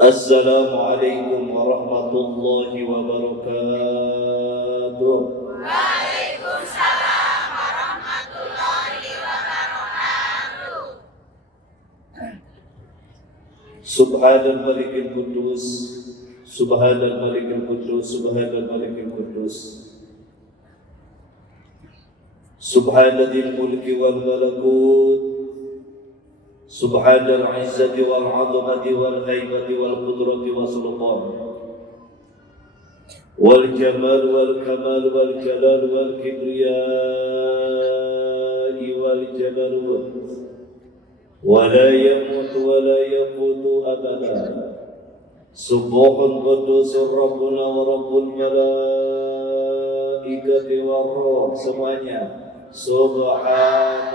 Assalamualaikum warahmatullahi wabarakatuh. Waalaikumsalam warahmatullahi wabarakatuh. Subhanal malikil qudus, subhanal malikil qudus, subhanal malikil qudus. Subhanal mulki wal malakut, subhanal izzati wal azamati wal haibati wal qudrati wal sultan, wal jamal wal kamal wal jalal wal kibriyai wal jabarut, wa la yamut wa la yafutu abada. Subhanal qudus rabbuna wa rabbul malaikati war ruh. Semuanya subhanallah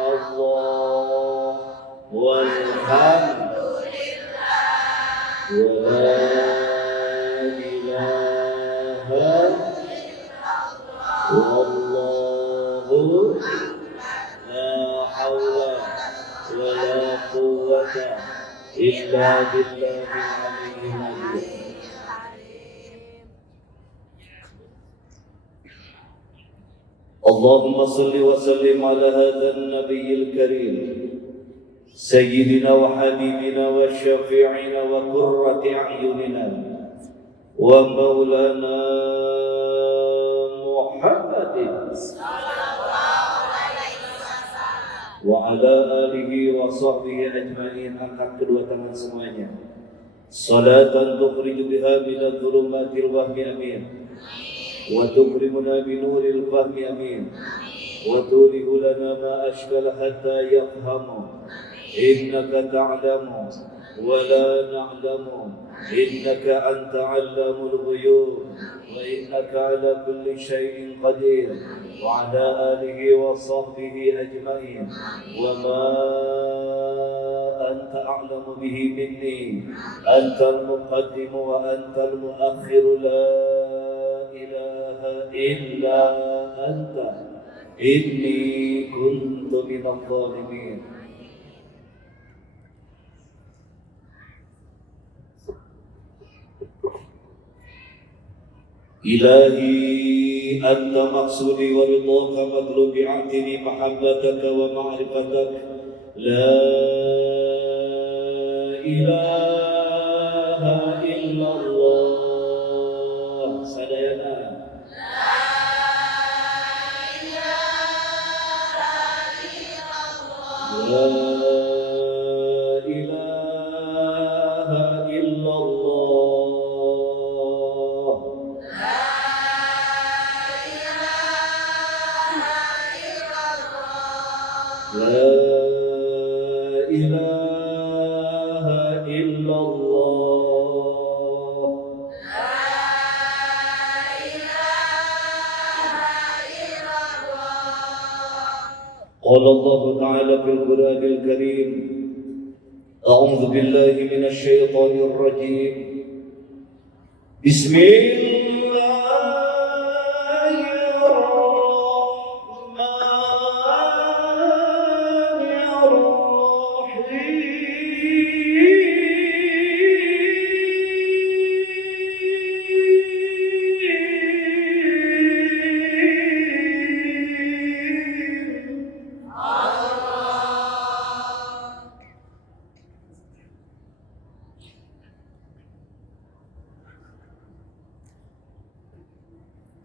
walhamdulillah wa la ilaha wallahu la hawla wa la quwwata illa billahil aliyyil azim. Allahumma salli wa sallim ala hadha an-nabiy al-karim sayyidina wa habibina wa syafi'ina wa qurrati a'yunina wa maulana Muhammadin wa ala alihi wa sahbihi ajma'in. Angkat kedua tangan semuanya. Salatan tukhriju biha minadh dhulumatil wahmi amin. Wa tukrimuna binuril fahmi amin. Wa tulihu lana ma ashkala hatta yafhamu. Innaka ta'lamu wa la na'lamu. Innaka anta 'allamul ghuyub. Wa innaka 'ala kulli syai'in qadir. Wa 'ala alihi wa sahbihi ajma'in. Wa ma anta a'lamu bihi minni. Antal muqaddim wa antal muakhir. La ilaha illa anta inni kuntu minadh dhalimin. Ilahi anta maqsudi wa ridhaka matlubi a'tini mahabbataka wa ma'rifatak. La ilaha illallah. Sadayana La ilaha illallah. La ilaha illallah. Qala Allah Ta'ala fil Qur'anil Karim, A'udzu billahi minasy syaithanir rajim.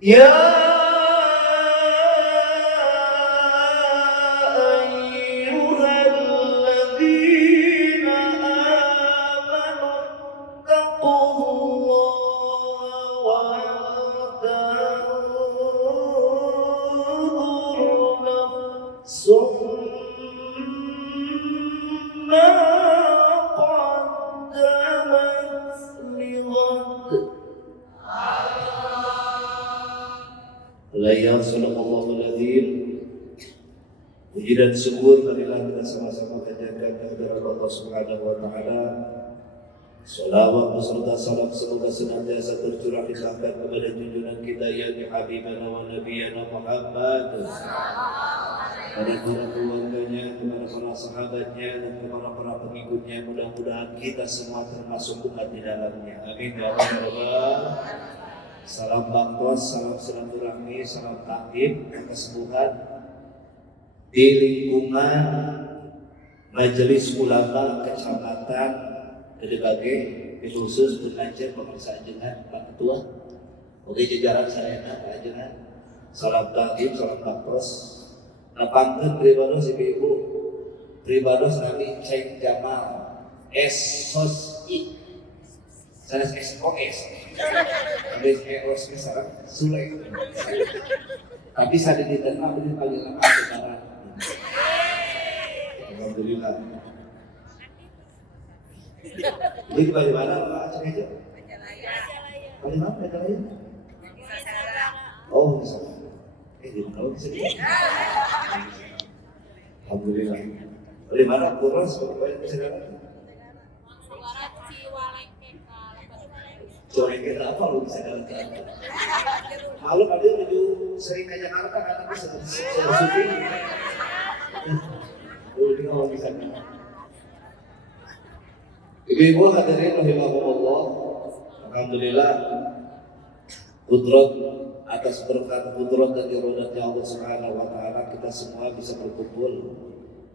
Ya ayyuhalladzina amanu taqullaha wa tanzur nafsum ma qaddamat lighad. Layar sallallahu alaihi. Puji dan syukur marilah kita sama-sama panjatkan kehadirat Allah Subhanahu wa taala. Salawat beserta salam semoga senantiasa tercurah limpahkan kepada junjungan kita yang Habibana wa Nabiyana Muhammad, pada para keluarganya, keluarganya, kepada para sahabatnya, dan kepada para pengikutnya. Mudah-mudahan kita semua termasuk umat di dalamnya. Amin ya rabbal. Salam baktos, salam silaturahmi, salam takdim, kesembuhan di lingkungan Majelis Ulama Kecamatan Gedegage, khusus pengajar pemeriksaan jenengan Pak Ketua. Oke, jajaran saya Pak Jenengan. Salam takdim, salam baktos. Napangkeun pribados ibu-ibu, pribados nanti cek Jamal SOS I. Saya SOS. Habis EOS sekarang Sule. Tapi saya diterima ini paling lama sekarang. Alhamdulillah. Ini di mana Pak Aceh aja? Paling mana Majalaya? Oh, bisa. Di mana bisa? Alhamdulillah. Di mana Kuras? Bisa datang? Ciwalengke apa lu bisa datang? Malu kali menuju sering ke Jakarta karena bisa syuting. Ini kalau bisa. Ibu-ibu hadirin rahimakumullah. Alhamdulillah. Kudrat atas berkat kudrat dan irodatnya Allah Subhanahu wa taala kita semua bisa berkumpul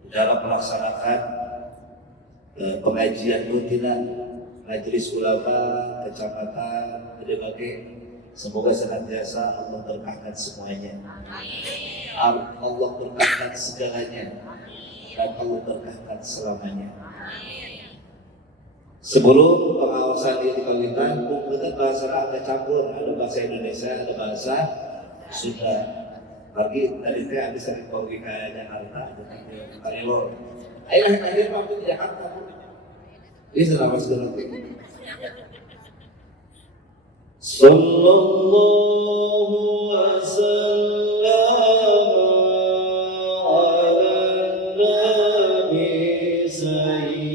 dalam melaksanakan pengajian rutinan Majelis Ulama Kecamatan Gedegage. Semoga senantiasa Allah berkahkan semuanya. Allah berkahkan segalanya dan Allah berkahkan selamanya. Sebelum pengawasan ini dipanggilkan, mungkin bahasa agak campur, ada bahasa Indonesia, ada bahasa Sunda. Pagi tadi saya habis dari pergi ke Jakarta, ada Karelo. Ayolah akhirnya waktu di Jakarta. Ini selama sekolah ini. Sallallahu wasallam ala nabi sayyidina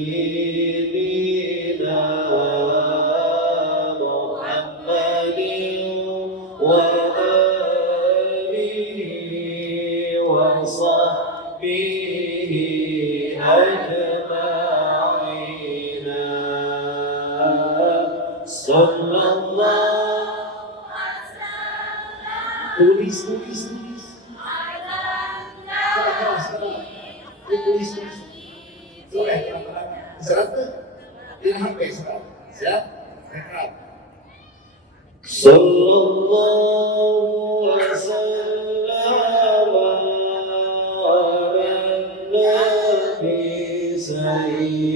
Muhammadin wa alihi wa sahbihi ajma'in. Sallallahu tulis. Tulis. Boleh, serat tuh. Di HP serat. Siap? Rekam. Sallallahu wasallam ala nabi sayyidina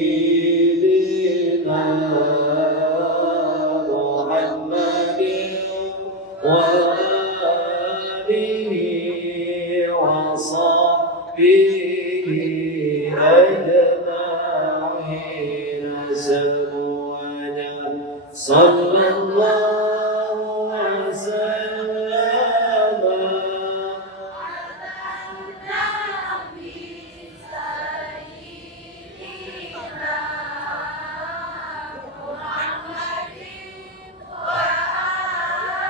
Muhammadin wa sahbihi ajma'in semuanya. Sallallahu wasallam ala nabi sayyidina Muhammadin wa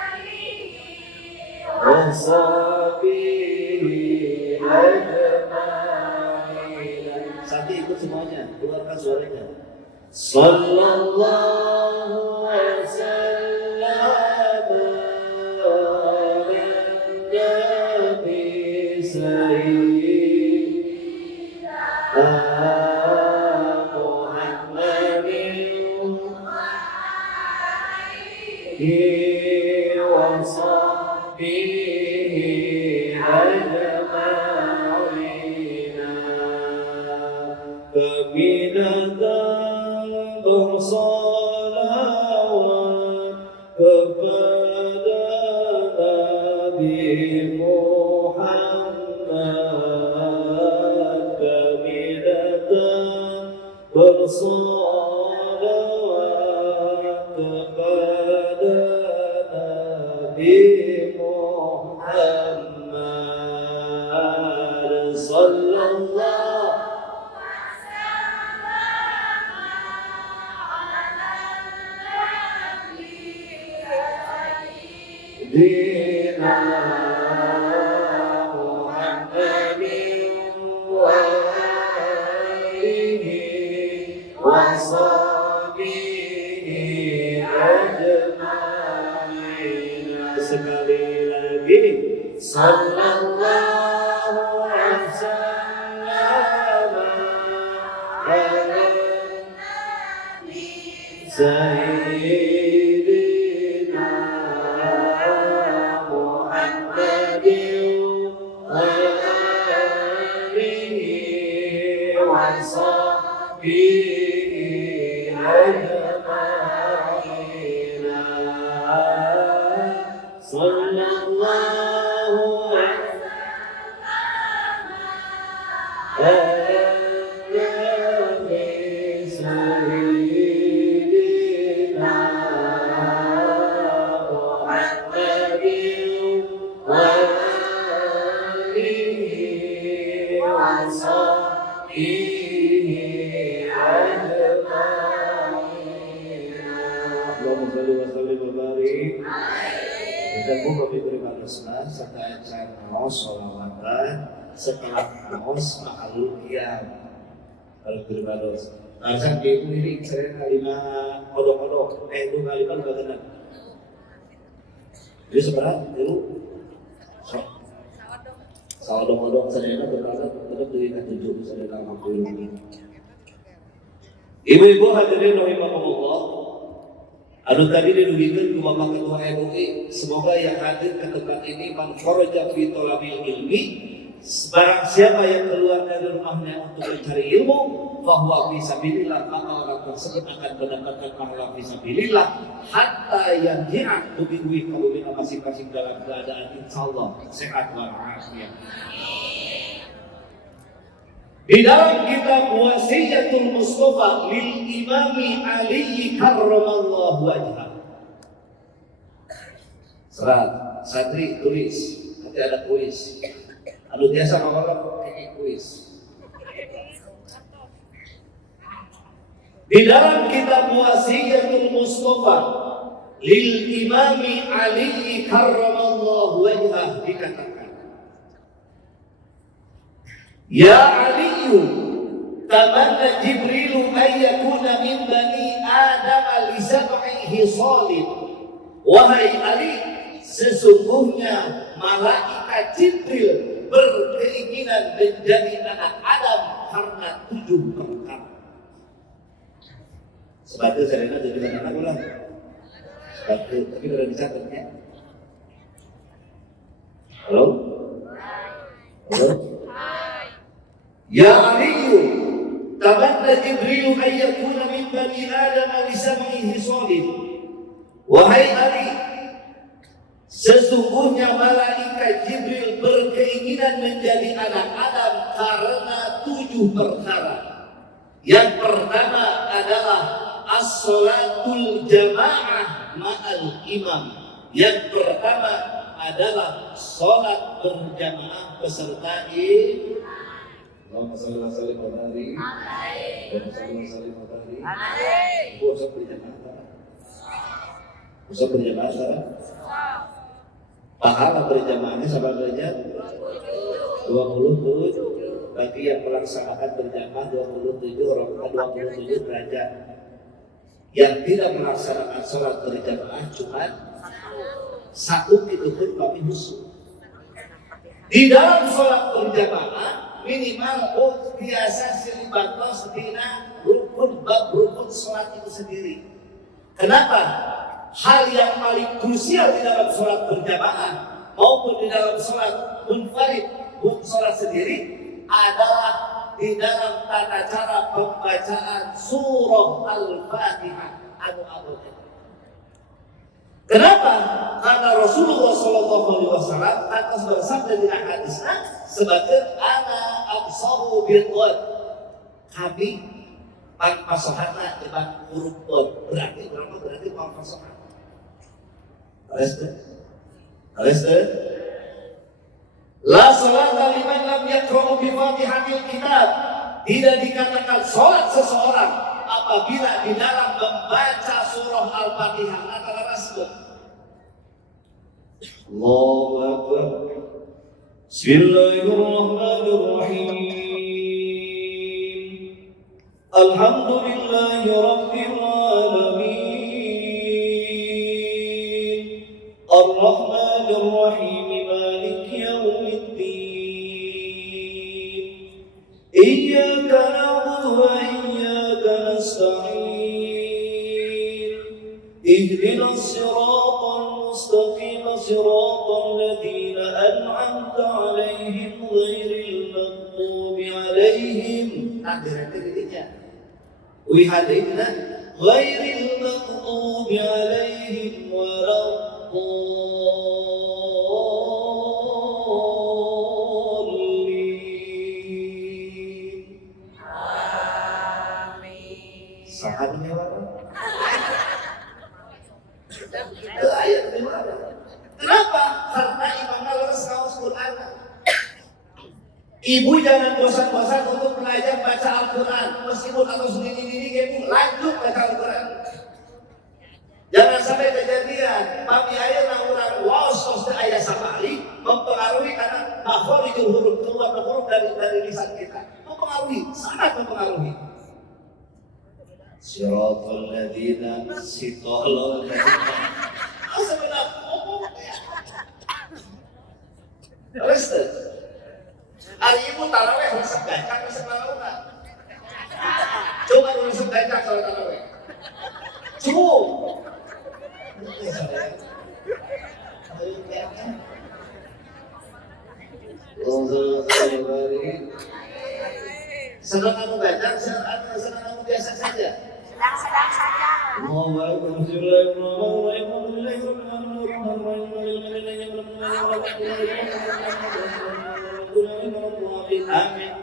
alihi wa sahbihi ajma'in. Satu ikut semuanya, keluarkan suaranya. Sallallahu wasallam ala nabi sayyidina Muhammadin wa sahbihi ajma'in. Kami datang bersalawat kepada Nabi Muhammad. Kami datang bersalawat kepada Nabi Muhammad sallallahu Dina Muhammadin wa sahbihi ajma'in. Sekali lagi, sallallahu alaihi wasallam ala sayyidina Muhammadin wa alihi wa sahbihi ajma'in. Sallallahu alaihi sayyidina Muhammadin wa alihi wa sahbihi ajma'in. Allahumma shalli wa sallim wa barik. Dan kami terima kasih serta acara sholawatan setelah naos makhluk yang kalau beribadah. Nah, sampai itu ini saya kalimat kodok-kodok, itu kalimat bagaimana? Jadi sebenarnya itu sawadok-kodok saya berkata tetap dirikan 7 saya dalam waktu ini. Ibu-ibu hadirin rahimakumullah. Anu tadi didugikan ke Bapak Ketua MUI, semoga yang hadir ke tempat ini man kharaja fi thalabil ilmi, barang siapa yang keluar dari rumahnya untuk mencari ilmu, bahwa fi sabilillah, maka orang tersebut akan mendapatkan pahala fi sabilillah hatta yarji'a tubiwi kaumina masing-masing dalam keadaan insyaallah sehat walafiat. Di dalam kitab Wasiyatul Mustafa lil Imami Ali karramallahu wajhah. Serat, santri tulis, nanti ada kuis. Anu biasa orang pakai kuis. Di dalam kitab Wasiyatul Mustafa lil Imami Ali karramallahu wajhah dikatakan, Ya Aliyu, tamanna Jibrilu ayyakuna min bani Adam li sab'ihi salib. Wahai Ali, sesungguhnya malaikat Jibril berkeinginan menjadi anak Adam karena 7 perkara. Sebab itu saya jadi anak ulang. Sebab itu, tapi sudah dicatatnya. Halo? Halo? Ya Aliyu, tamanna Jibril ayyakuna min bani Adam li sab'ihi salib. Wahai Ali, sesungguhnya malaikat Jibril berkeinginan menjadi anak Adam karena 7 perkara. Yang pertama adalah as-salatul jamaah ma'al imam. Yang pertama adalah salat berjamaah beserta imam. Allahumma shalli wa sallim wa barik. Allahumma shalli wa sallim wa barik. Usah berjamaah. Usah berjamaah. Pahala berjamaahnya sama derajat 27. Bagi yang melaksanakan berjamaah 27, rakaat 27 derajat. Yang tidak melaksanakan salat berjamaah cuma 1 itu pun kami musuh. Di dalam salat berjamaah minimal biasa silibato sedina rukun bab rukun sholat itu sendiri. Kenapa? Hal yang paling krusial di dalam sholat berjamaah maupun di dalam sholat munfarid, sholat sendiri adalah di dalam tata cara pembacaan surah Al-Fatihah. Kenapa? Karena Rasulullah SAW atas bersabda di hadisnya sebagai ana absahu bil qad. Kami pasohana dengan huruf qad. Berarti berapa? Berarti pasohana. Aliste? La salata liman lam yaqra'u bi Fatihatil kitab. Tidak dikatakan salat seseorang apabila di dalam membaca surah Al-Fatihah antara rasbut. Allahu Akbar. Bismillahirrahmanirrahim. Alhamdulillahi Rabbil Alamin Ar-Rahmanir Rahim Maliki Yawmiddin Iyyaka na'budu wa iyyaka nasta'in Ihdinas siratal mustaqim siratal ladzina an'amta 'alaihim ghairil maghdubi 'alaihim ويهدينا غير المغضوب عليهم ولا الضالين آمين سحرنا ayat kenapa? Karena imamnya leres ngawas Quran. Ibu jangan bosan-bosan untuk belajar baca Al-Quran. Meskipun atau sendiri-sendiri ibu lanjut baca Al-Quran. Jangan sampai kejadian mami ayah orang waos ayah sabari mempengaruhi karena makhorijul huruf keluar huruf dari lisan kita. Mempengaruhi, sangat mempengaruhi. Siratal ladzina siqalal ladzina. Sebenarnya hari ibu taraweh resep gacak resep taraweh. Coba resep gacak kalau taraweh. Cukup. Sedang kamu gacak, sedang kamu biasa saja. Sedang saja. Amin.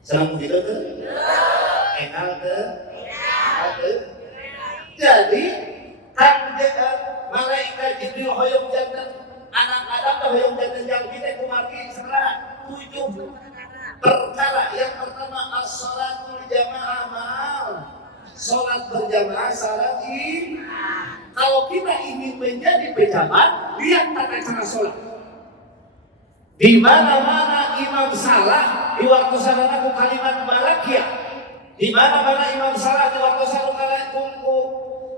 Senang begitu tuh? Enak tuh? Jadi kan malaikat Jibril hoyong jantan anak Adam dan hoyong jantan yang kita kumaki sekarang 7 perkara. Yang pertama as-sholatul jamaah mahal. Sholat berjamaah syarat kalau kita ingin menjadi pejabat, lihat tata cara sholat. Di mana-mana imam salah di waktu salat aku kalimat barakiyah. Di mana-mana imam salah di waktu salat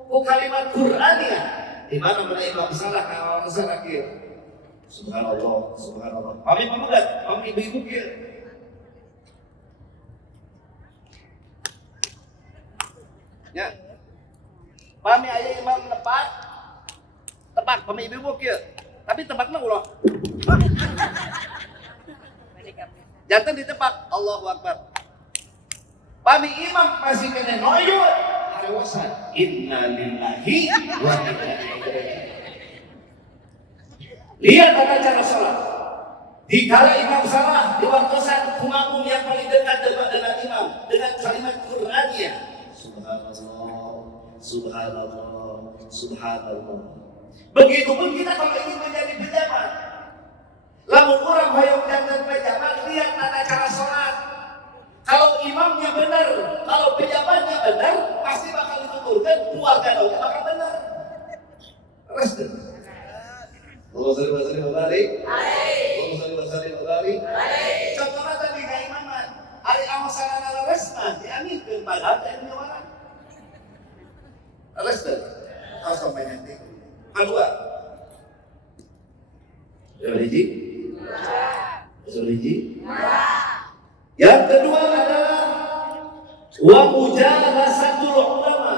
ku kalimat Qur'aniyah. Di mana-mana imam salah kalau salah kieu. Subhanallah, subhanallah. Mami pemuda, mami ibu-ibu kieu. Ya. Mami aya imam tepak mami ibu-ibu kieu. Tapi tebakna ulah. Jantan ditepak, Allahu Akbar. Pami imam masih kena noyo. Harewasan. Inna lillahi wa inna ilaihi raji'un. Lihat tata cara sholat. Dikala imam salah, di waktu saat makmum yang paling dekat dengan imam dengan kalimat Qur'aniyah. Subhanallah, subhanallah, subhanallah. Begitupun kita kalau ingin menjadi pejabat. Lamun orang hoyong jantan pejabat, lihat tata cara sholat. Kalau imamnya benar, kalau pejabatnya benar, pasti bakal dituturkan keluarga dong, bakal benar. Restu. Allah salli wa barik. Allah salli wa barik. Contohnya tadi ka imaman, ari amasalana laresna diaminkeun padahal teh nyawara. Restu. Asal banyak teh. Kedua, yang kedua adalah wa mujalasatul ulama.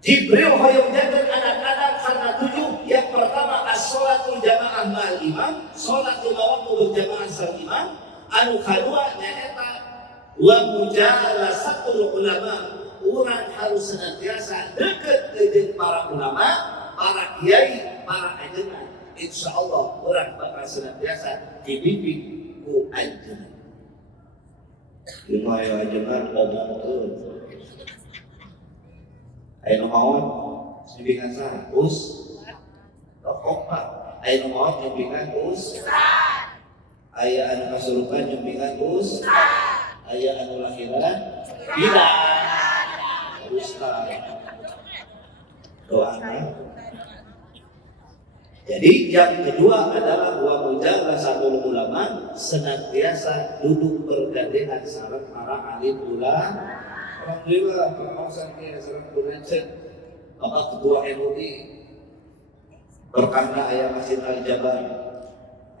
Jibril hoyong jantan anak-anak karena 7. Yang pertama as-sholatul jamaah ma'al imam, sholat waktu berjamaah sareng imam. Anu kadua nyaeta wa mujalasatul ulama. Urang harus senantiasa dekat dengan para ulama, para kiai, para ajengan. Insya Allah orang bakal senantiasa dibimbing ku ajengan. Lima ajengan ngomong tuh. Ayo nomor bimbingan sah, Pak. Ayo nomor bimbingan Ayo anu kasurupan bimbingan Ayo anu lahiran tidak. Ustaz. Doa Jadi yang kedua adalah wa mujalasatul ulama, senantiasa duduk bergandengan sareng para alim ulama. Alhamdulillah pengawasan dia sareng bercek Bapak Ketua MUI berkana aya Masjid Al-Jabar.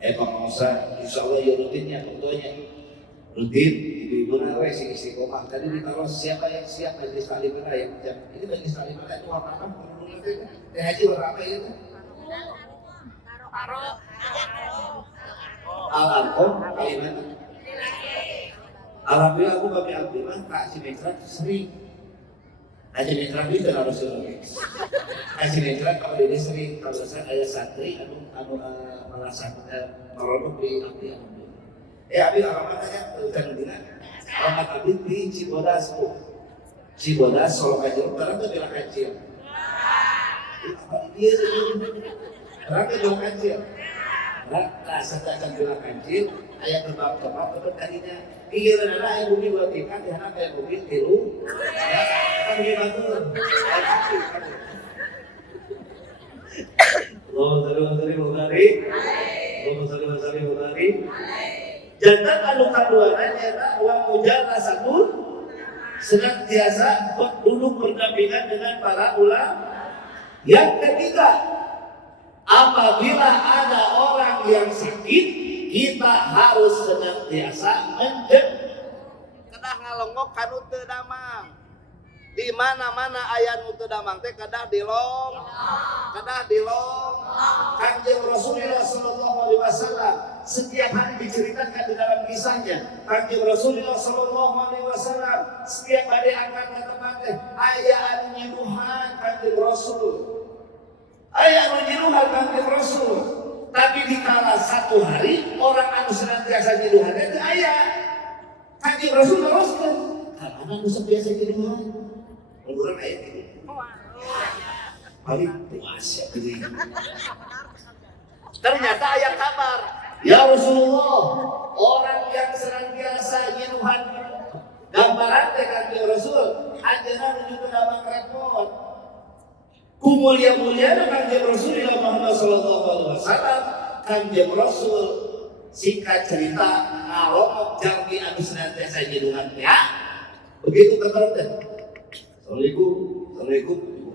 Pengawasan insyaallah ya rutinnya ketuanya. Rutin ibu-ibu nawe si istiqomah. Tadi ditaruh siapa yang siap majelis taklim yang ini majelis taklim itu apa teh haji berapa itu? Al-Arqam kalimat. Alhamdulillah aku bagi Abdullah Kak Sinetron sering. Sinetron itu harus sering. Sinetron kalau ini sering kalau saya ada santri anu merasa meronok di abdi alhamdulillah. Abdi alamatnya bukan dengan alamat abdi di Cibodas bu. Cibodas Solo Kajil barang itu bilang kecil. Iya. Berapa bilang kecil? Nah, setelah bilang kecil, ayat kebab-kebab tetap tadinya. Pikiran anak yang bumi buat tingkat, ya anak yang bumi tiru. Kan gimana? Allahumma shalli wa sallim. Jantan anu kaduananya wa mujalasatul senantiasa duduk berdampingan dengan para ulama. Yang ketiga, apabila ada orang yang sakit, kita harus senantiasa menjenguk. Kedah ngalongok kanu teu damang. Di mana-mana aya nu teu damang teh kedah dilong. Kanjeng Rasulullah sallallahu alaihi wasallam setiap hari diceritakan di dalam kisahnya. Kanjeng Rasulullah sallallahu alaihi wasallam setiap hari akan ke tempat aya anu nyiluhan Kanjeng Rasul. Aya anu nyiluhan Kanjeng Rasul. Tapi dikala satu hari orang anu senantiasa nyiluhan teh aya. Kanjeng Rasul teruskeun, "Kana anu biasa nyiluhan?" Urang aya kitu. Paling puasa gede. Ternyata aya kabar, ya Rasulullah, orang yang senantiasa nyiluhan gambaran teh Kanjeng Rasul, anjeunna menuju ke damang repot. Kumulia-mulia Kanjeng Rasulullah Muhammad sallallahu alaihi wasallam, Kanjeng Rasul singkat cerita ngalongok jambi anu senantiasa nyiluhan teh. Begitu keterut teh. Assalamualaikum,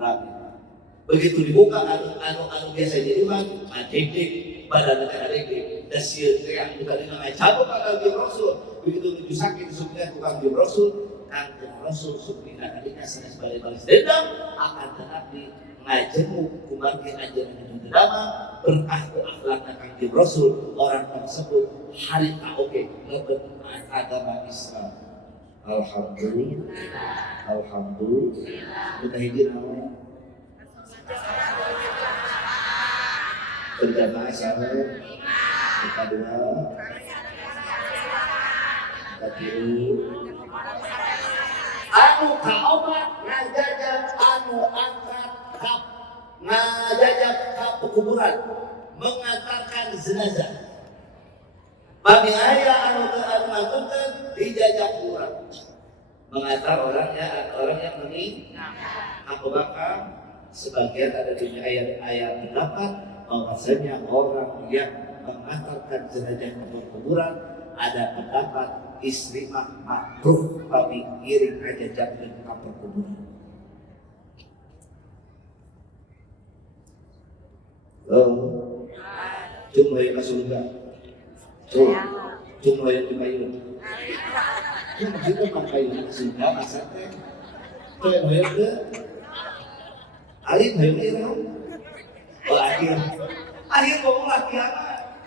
begitu dibuka anu biasa nyiluhan, adek-dek badan teh adek-dek, da sieun teh anu tadi ngacabok ka Kanjeng Rasul. Begitu nuju sakit supaya tukang Kanjeng Rasul, Kanjeng Rasul supaya adiknya sanes balik-balik dendam akan tetapi ngajenguk kumargi ajaran yang drama berkah akhlakna Kanjeng Rasul, orang tersebut hari oke lebet agama Islam. Alhamdulillah. Kita hijau namanya. Berjamaah sama. Kita dua. Kita tiru. Anu kaobat ngajajak anu angkat kap ngajajak kap pekuburan mengantarkan jenazah. Bagi aya anu ngangkutkeun dijajak kurang. Mengantar orang yang meninggal. Abu Bakar sebagian ada di ayat pendapat bahwasanya orang yang mengantarkan jenazah ke kuburan ada pendapat istri makruh tapi iring aja jangan ke kuburan. Cuma yang surga. Cuma yang di kayu. Ya maksudnya pakai surga maksudnya. Tuh yang ke Alif hayang irang. Akhir ngomonglah kiamat.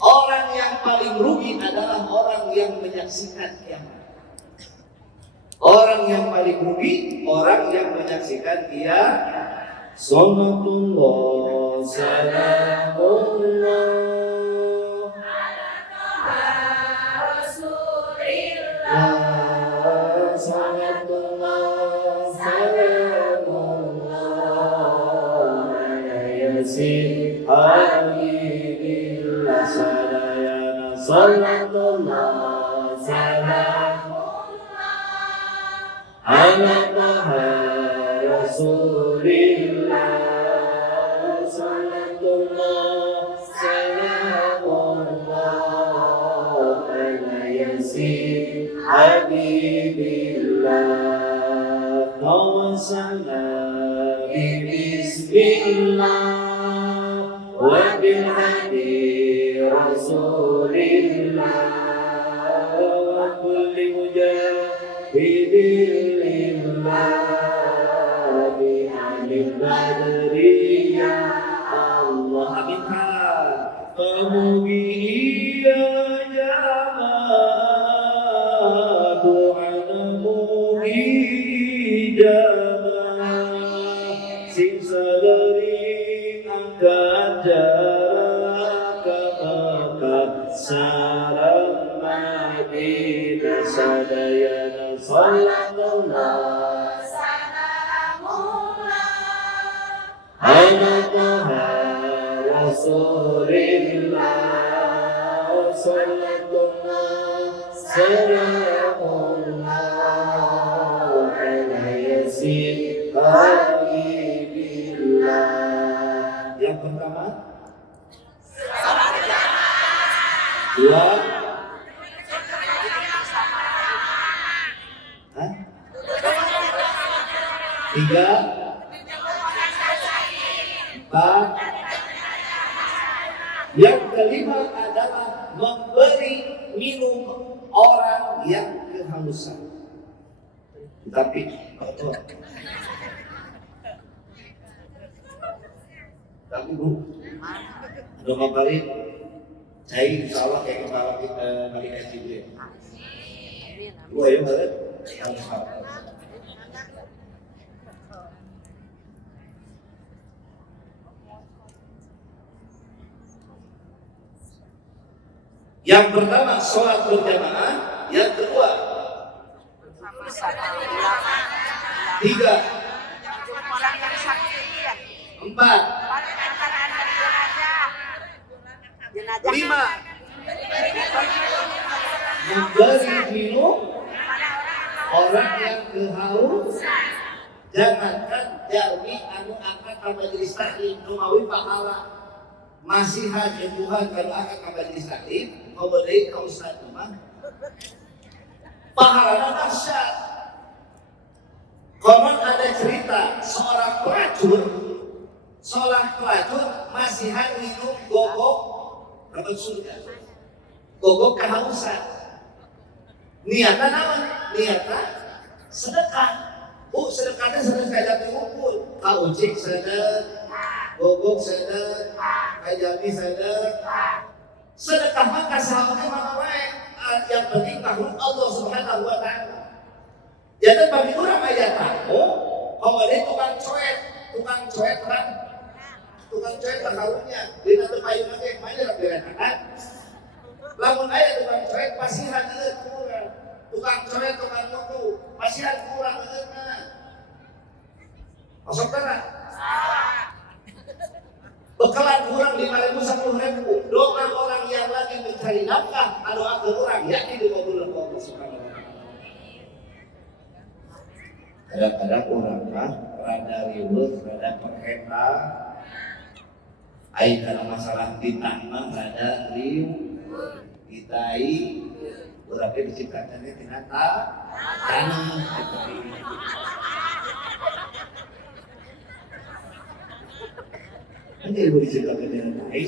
Orang yang paling rugi adalah orang yang menyaksikan kiamat. Orang yang paling rugi, orang yang menyaksikan kiamat. Salatullah salamullah Habibillah sadayana sallallahu salamullah ala taha rasulillah sallallahu Habibillah tawassalna bismillah wa bil hadi rasulillah wa kulli mujahidillah bi amin badriyah Allah minta Mugi ya jamaah doa mugi jamaah sing sadari angkat jarak ke Mekah sareng Madinah sadayana sallallahu ala Rasulillah sallallahu salamullah alaihi habibillah. Yang pertama dua tiga empat. Yang kelima adalah memberi minum orang yang kehausan. Tapi Bu, doa kali saya insya Allah kayak kepala kita malaikat Jibril. Bu ayo balik. Yang pertama sholat berjamaah, yang kedua tiga empat lima memberi minum orang yang kehausan. Jangankan jalmi anu angkat ka majelis taklim nu mawi pahala masih haji Tuhan kalau akan ke majelis taklim memberi ke ustaz mah pahalanya dahsyat. Konon ada cerita seorang pelacur masihan minum gogok dapat surga, gogok kehausan. Niatnya naon? Niatnya sedekah. Sedekahnya sedekah jatuh ukur. Kaucik sedekah, gogok sedekah, kajami sedekah. Sedekah mah kasahabatnya mana wae. Yang penting tahun Allah Subhanahu wa taala. Jadi bagi orang aya tahu, kalau dia tukang coet karunya, di nanti payung nanti yang mana yang dikatakan. Lamun aya tukang coet pasti hadir kurang, tukang coet tukang mutu pasti hadir kurang hadirna. Masuk kana? Bekalan kurang 5.000 10.000. Doa orang yang lagi mencari nafkah, doa ke orang yakin dikabulkan Allah Subhanahu wa taala. Kadang-kadang orang mah rada riweuh, rada perheta. Ai kana masalah titah mah rada riweuh. Ditai urang ge diciptakeun tina taneuh. Ini ibu diciptakeun tina tai.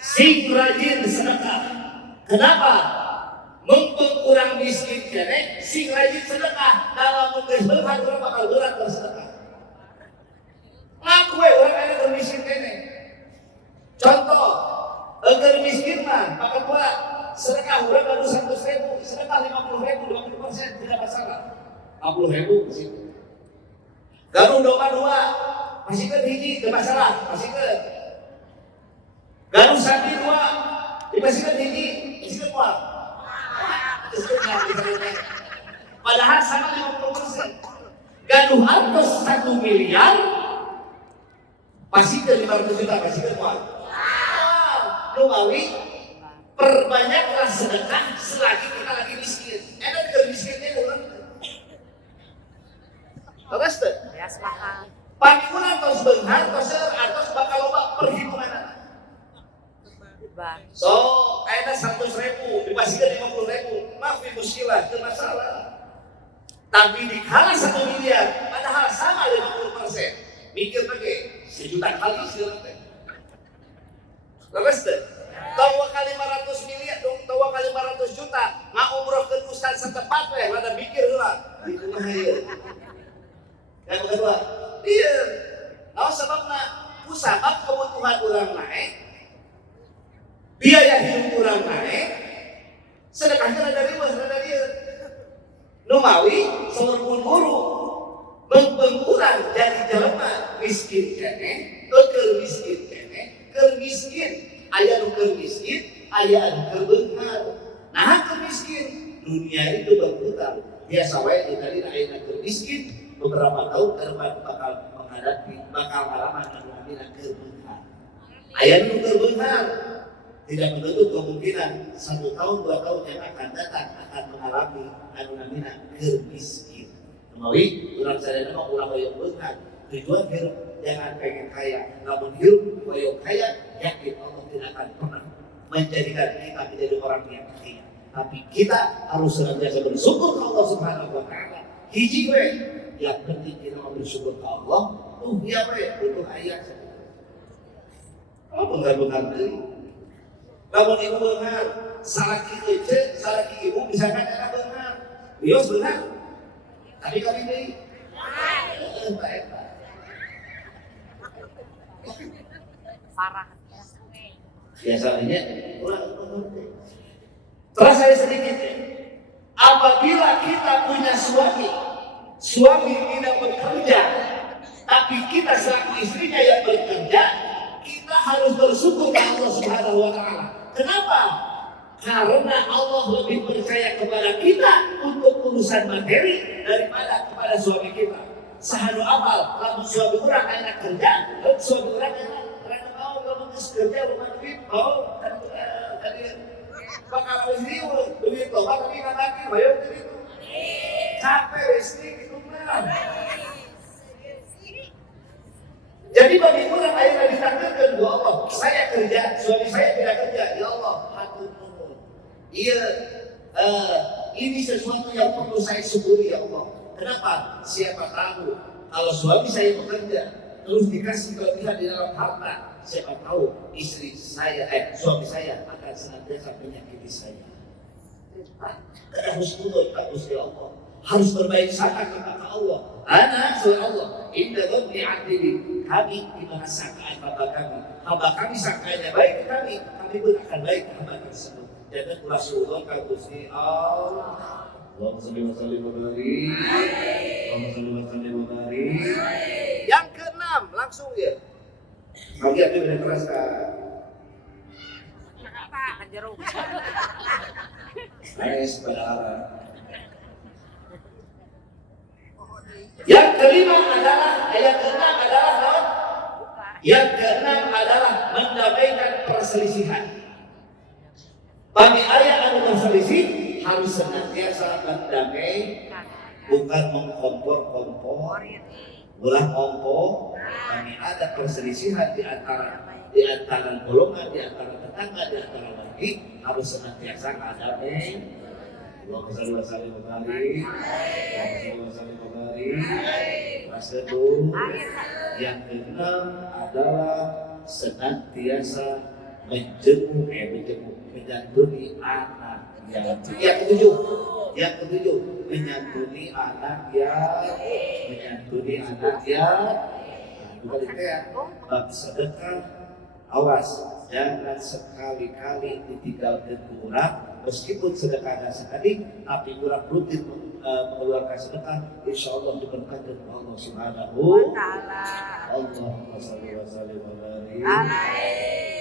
Sing rajin sedekah. Kenapa? Mumpung orang miskin kene, sing rajin sedekah. Dalam menggeus berat urang bakal berat bersedekah. Ngaku we urang aya miskin kene. Contoh, agar miskin mah bakal buat sedekah urang baru 100.000, sedekah 50.000, 20% tidak masalah. 50.000 di situ. Garu domba 2, masih ke hiji, tidak masalah, masih ke. Garu sapi 2, dipasihkan hiji, masih ke kuat. Padahal sama 50%. Garu hartos 1 miliar, pasti ke 500 juta, pasti ke kuat. Lumawi, perbanyaklah sedekah selagi kita lagi miskin. Enak ke miskinnya orang. Terus teh Beas mahal. pangikunan tos beunghar tos atos bakal loba perhitungan. Bang. So, ayeuna 100.000 dipasikeun 50.000, maaf muskilah teu masalah. Tapi dikala 1 miliar, padahal sama 50%. Mikir lagi, 1 juta kali seueur teh. Terus teh, tawa kali 500 miliar dong, tawa kali 500 juta, ngaumrohkeun ustaz setempat we, rada mikir heula. Itu mah ieu. Yang kedua, ieu. Naon sababna? Kusabab kebutuhan urang naik, biaya hidup urang naik, sedekahnya rada riweuh, rada dieu. Nu mawi salepun guru beungurang jadi jelema miskin keneh, keur miskin keneh, keur miskin. Aya nu keur miskin, aya anu keur beunghar. Nah, keur miskin dunia itu berputar. Biasa wae tadi ayeuna keur miskin, beberapa tahun ke depan bakal menghadapi ngalaman anu namina keur beunghar. Aya nu keur beunghar, tidak menutup kemungkinan 1 tahun 2 tahun yang akan datang akan mengalami anu namina keur miskin. Mawi urang sadaya mah ulah hoyong beunghar, tujuan hidup jangan pengen kaya, namun hidup hoyong kaya, yakin Allah tidak akan pernah menjadikan kita menjadi orang yang kaya. Tapi kita harus senantiasa bersyukur ke Allah Subhanahu wa taala. Hiji we, yang penting kita bersyukur ke Allah, ya we butuh ayat. Oh, beunghar-beunghar deui. Lamun ibu beunghar, salaki ece, salaki ibu bisa kan era beunghar. Bios beunghar. Tapi kami deui. Baik. Parah. Biasanya ulang. Terus saya sedikit. Apabila kita punya suami tidak bekerja, tapi kita selaku istrinya yang bekerja, kita harus bersyukur kepada Allah Subhanahu wa taala. Kenapa? Karena Allah lebih percaya kepada kita untuk urusan materi daripada kepada suami kita. Sahanu apal, lamun suami urang aya kerja, suami urang aya mau lamun geus kerja rumah duit, tadi bakal riweuh duit loba tapi ngadakeun bae gitu. Capek rezeki gitu mah. Jadi bagi orang akhirnya ditakdirkan doa Allah, saya kerja, suami saya tidak kerja, ya Allah, hatur nuhun. Iya, ini sesuatu yang perlu saya syukuri ya Allah. Kenapa? Siapa tahu kalau suami saya bekerja, terus dikasih kelebihan di dalam harta, siapa tahu suami saya akan senantiasa menyakiti saya. Harus nurut kepada Allah, harus berbaik sangka kepada Allah. Anak surah Allah, inna dhanni 'abdi kami di mana sangkaan hamba kami sangkanya baik kami pun akan baik ke hamba tersebut. Jangan Rasulullah kata Gusti Allah. Allahumma shalli wa sallim wa barik. Allahumma shalli wa sallim wa barik. Yang keenam langsung ya. Bagi aku yang terasa. Apa? Jeruk. Nice pada arah. Yang kelima adalah yang keenam adalah mendamaikan perselisihan. Bagi ayah anu berselisih harus senantiasa mendamai, bukan mengkompor-kompor, ulah ngompo. Kami ada perselisihan di antara golongan, di antara tetangga, di antara lagi harus senantiasa damai. Allahumma shalli wa sallim wa barik. Allahumma shalli wa barik. Yang keenam adalah senantiasa menyantuni anak yang ketujuh menyantuni anak bab sedekah. Awas, jangan sekali-kali ditinggalkan kurang. Meskipun sedekahnya sekali, tapi kurang rutin mengeluarkan sedekah, insya Allah diberkati oleh Allah Subhanahu wa taala. Allahumma shalli wa sallim wa barik.